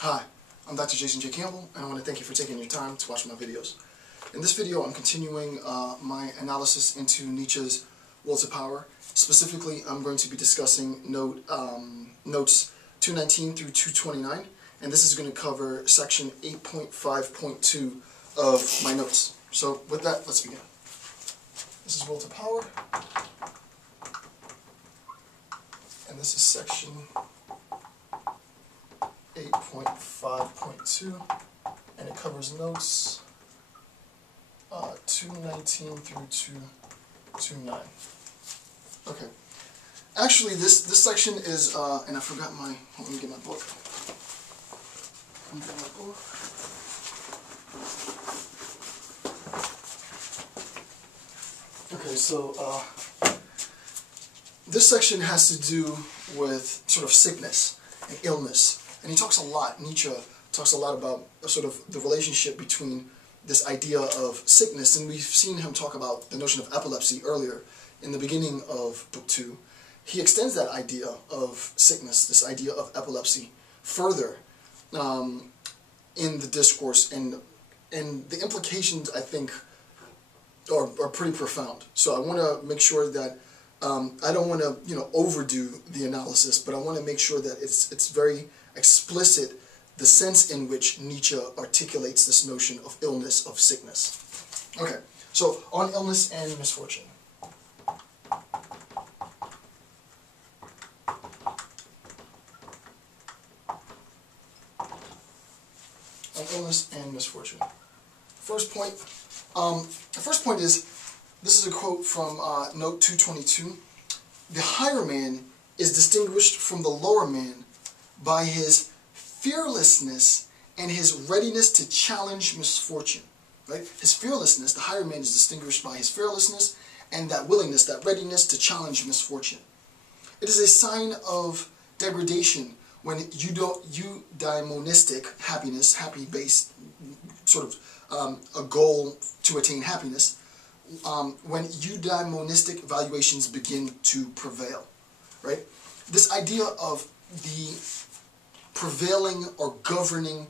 Hi, I'm Dr. Jason J. Campbell, and I want to thank you for taking your time to watch my videos. In this video, I'm continuing my analysis into Nietzsche's Will to Power. Specifically, I'm going to be discussing notes 219 through 229, and this is going to cover section 8.5.2 of my notes. So with that, let's begin. This is Will to Power, and this is section 8.5.2, and it covers notes 219 through 229. Okay. Actually, this section is, and I forgot my, let me get my book. Okay, so this section has to do with sort of sickness and illness. And he talks a lot, Nietzsche talks a lot about sort of the relationship between this idea of sickness, and we've seen him talk about the notion of epilepsy earlier in the beginning of Book 2. He extends that idea of sickness, this idea of epilepsy, further in the discourse, and the implications, I think, are pretty profound. So I want to make sure that I don't want to overdo the analysis, but I want to make sure that it's very explicit, the sense in which Nietzsche articulates this notion of illness, of sickness. Okay, so on illness and misfortune. On illness and misfortune. First point. The first point is, this is a quote from note 222. The higher man is distinguished from the lower man by his fearlessness and his readiness to challenge misfortune. Right? His fearlessness, the higher man is distinguished by his fearlessness and that willingness, that readiness to challenge misfortune. It is a sign of degradation when eudaimonistic happiness, happy-based, sort of a goal to attain happiness, when eudaimonistic valuations begin to prevail. Right? This idea of the prevailing or governing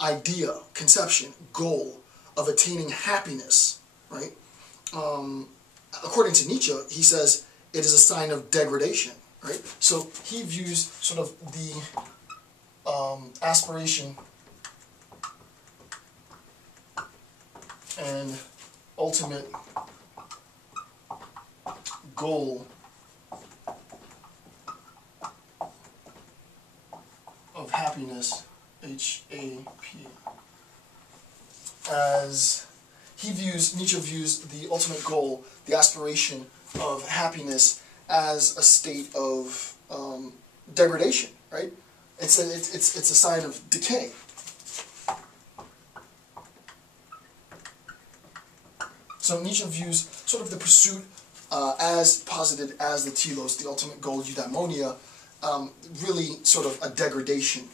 idea, conception, goal of attaining happiness, right? According to Nietzsche, he says it is a sign of degradation, right? So he views sort of the aspiration and ultimate goal of happiness, H-A-P, as Nietzsche views the ultimate goal, the aspiration of happiness, as a state of degradation, right? It's a sign of decay. So Nietzsche views sort of the pursuit as posited as the telos, the ultimate goal, eudaimonia, really sort of a degradation.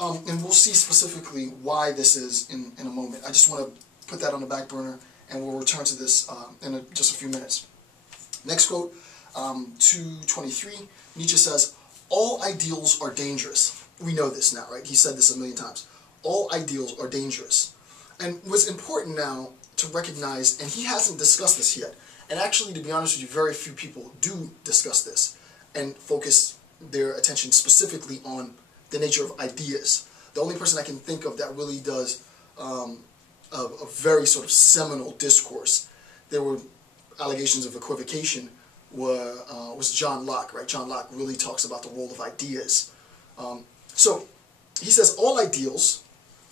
And we'll see specifically why this is in a moment. I just want to put that on the back burner, and we'll return to this in just a few minutes. Next quote, 223, Nietzsche says, all ideals are dangerous. We know this now, right? He said this a million times. All ideals are dangerous. And what's important now to recognize, and he hasn't discussed this yet, and actually, to be honest with you, very few people do discuss this and focus their attention specifically on the nature of ideas. The only person I can think of that really does a very sort of seminal discourse, there were allegations of equivocation, was John Locke, right? John Locke really talks about the role of ideas. So he says all ideals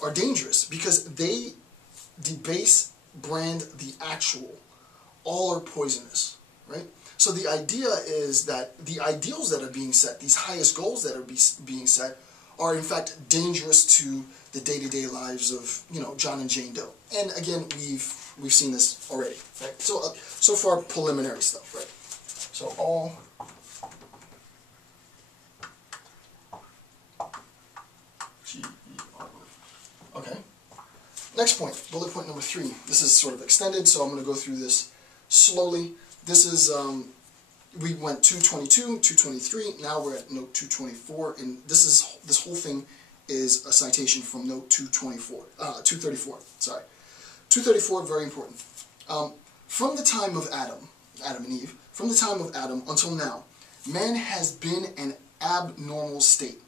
are dangerous because they debase, brand the actual. All are poisonous, right? So the idea is that the ideals that are being set, these highest goals that are being set, are in fact dangerous to the day-to-day lives of, John and Jane Doe. And again, we've seen this already, right? So so far preliminary stuff, right? So all G-E-R-O. Okay. Next point, bullet point number 3. This is sort of extended, so I'm going to go through this slowly. This is we went 222, 223, now we're at note 224, and this whole thing is a citation from note 234. Sorry. 234, very important. From the time of Adam and Eve, from the time of Adam until now, man has been in abnormal state.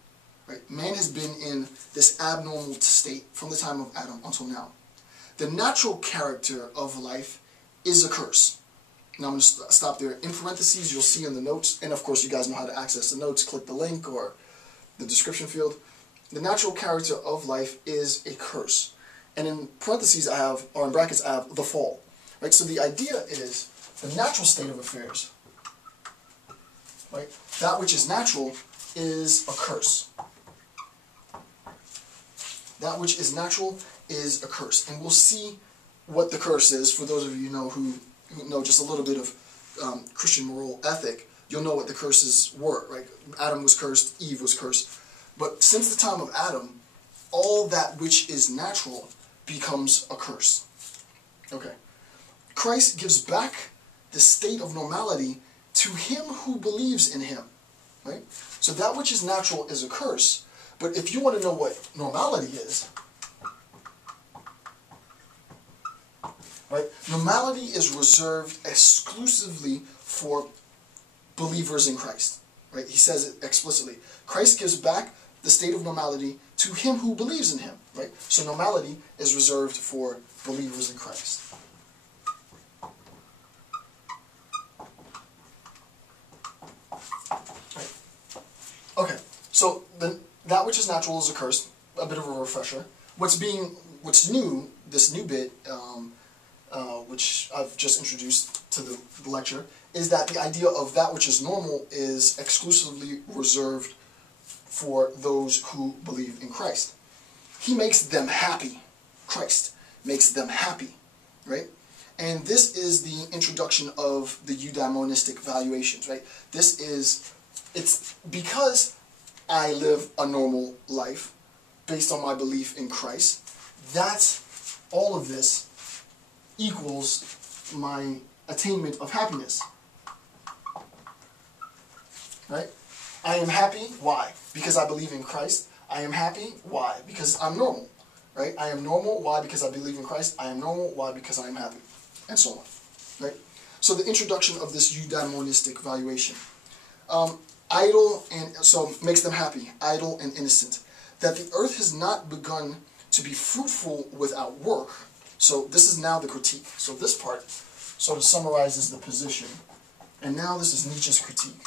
Right? Man has been in this abnormal state from the time of Adam until now. The natural character of life is a curse. Now I'm going to stop there. In parentheses, you'll see in the notes, and of course you guys know how to access the notes, click the link or the description field. The natural character of life is a curse. And in parentheses I have, or in brackets I have, the fall. Right? So the idea is the natural state of affairs. Right? That which is natural is a curse. That which is natural is a curse. And we'll see what the curse is. For those of you who know just a little bit of Christian moral ethic, you'll know what the curses were. Right? Adam was cursed, Eve was cursed. But since the time of Adam, all that which is natural becomes a curse. Okay. Christ gives back the state of normality to him who believes in him. Right? So that which is natural is a curse. But if you want to know what normality is, right? Normality is reserved exclusively for believers in Christ. Right? He says it explicitly. Christ gives back the state of normality to him who believes in him. Right? So normality is reserved for believers in Christ. Right. Okay, so that which is natural is a curse. A bit of a refresher. What's new, this new bit, which I've just introduced to the lecture, is that the idea of that which is normal is exclusively reserved for those who believe in Christ. He makes them happy. Christ makes them happy, right? And this is the introduction of the eudaimonistic valuations, right? It's because I live a normal life based on my belief in Christ, that all of this equals my attainment of happiness. Right? I am happy. Why? Because I believe in Christ. I am happy. Why? Because I'm normal. Right? I am normal. Why? Because I believe in Christ. I am normal. Why? Because I am happy. And so on. Right? So the introduction of this eudaimonistic valuation. Idle and so makes them happy, idle and innocent. That the earth has not begun to be fruitful without work. So this is now the critique. So this part sort of summarizes the position. And now this is Nietzsche's critique.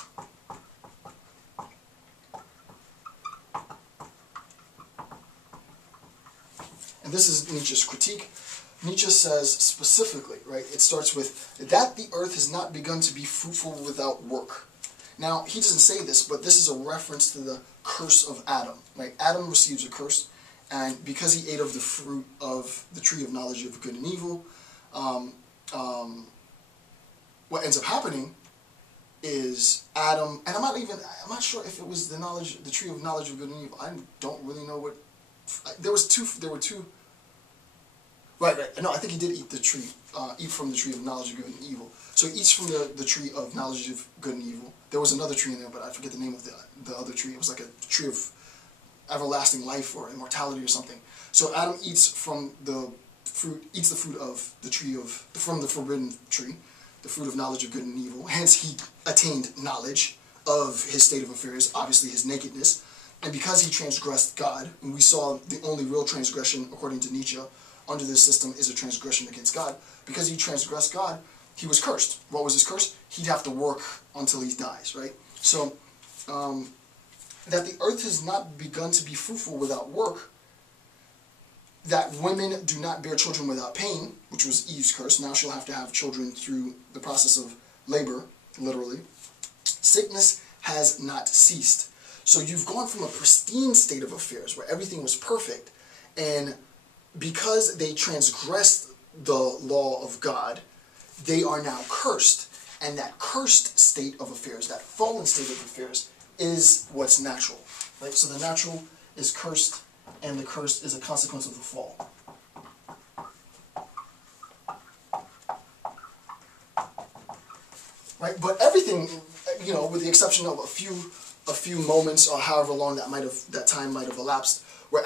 And this is Nietzsche's critique. Nietzsche says specifically, right, it starts with, that the earth has not begun to be fruitful without work. Now, he doesn't say this, but this is a reference to the curse of Adam. Right? Adam receives a curse, and because he ate of the fruit of the tree of knowledge of good and evil, what ends up happening is Adam, and I'm not sure if it was the tree of knowledge of good and evil. I don't really know what. There were two. Right. No, I think he did eat the tree, eat from the tree of knowledge of good and evil. So he eats from the tree of knowledge of good and evil. There was another tree in there, but I forget the name of the other tree. It was like a tree of everlasting life or immortality or something. So Adam eats from the fruit of the tree from the forbidden tree, the fruit of knowledge of good and evil. Hence he attained knowledge of his state of affairs, obviously his nakedness. And because he transgressed God, and we saw the only real transgression, according to Nietzsche, under this system is a transgression against God. Because he transgressed God, he was cursed. What was his curse? He'd have to work until he dies, right? So, that the earth has not begun to be fruitful without work, that women do not bear children without pain, which was Eve's curse. Now she'll have to have children through the process of labor, literally. Sickness has not ceased. So you've gone from a pristine state of affairs where everything was perfect, and because they transgressed the law of God, they are now cursed. And that cursed state of affairs, that fallen state of affairs, is what's natural. Right? So the natural is cursed, and the cursed is a consequence of the fall. Right? But everything, with the exception of a few moments or however long that time might have elapsed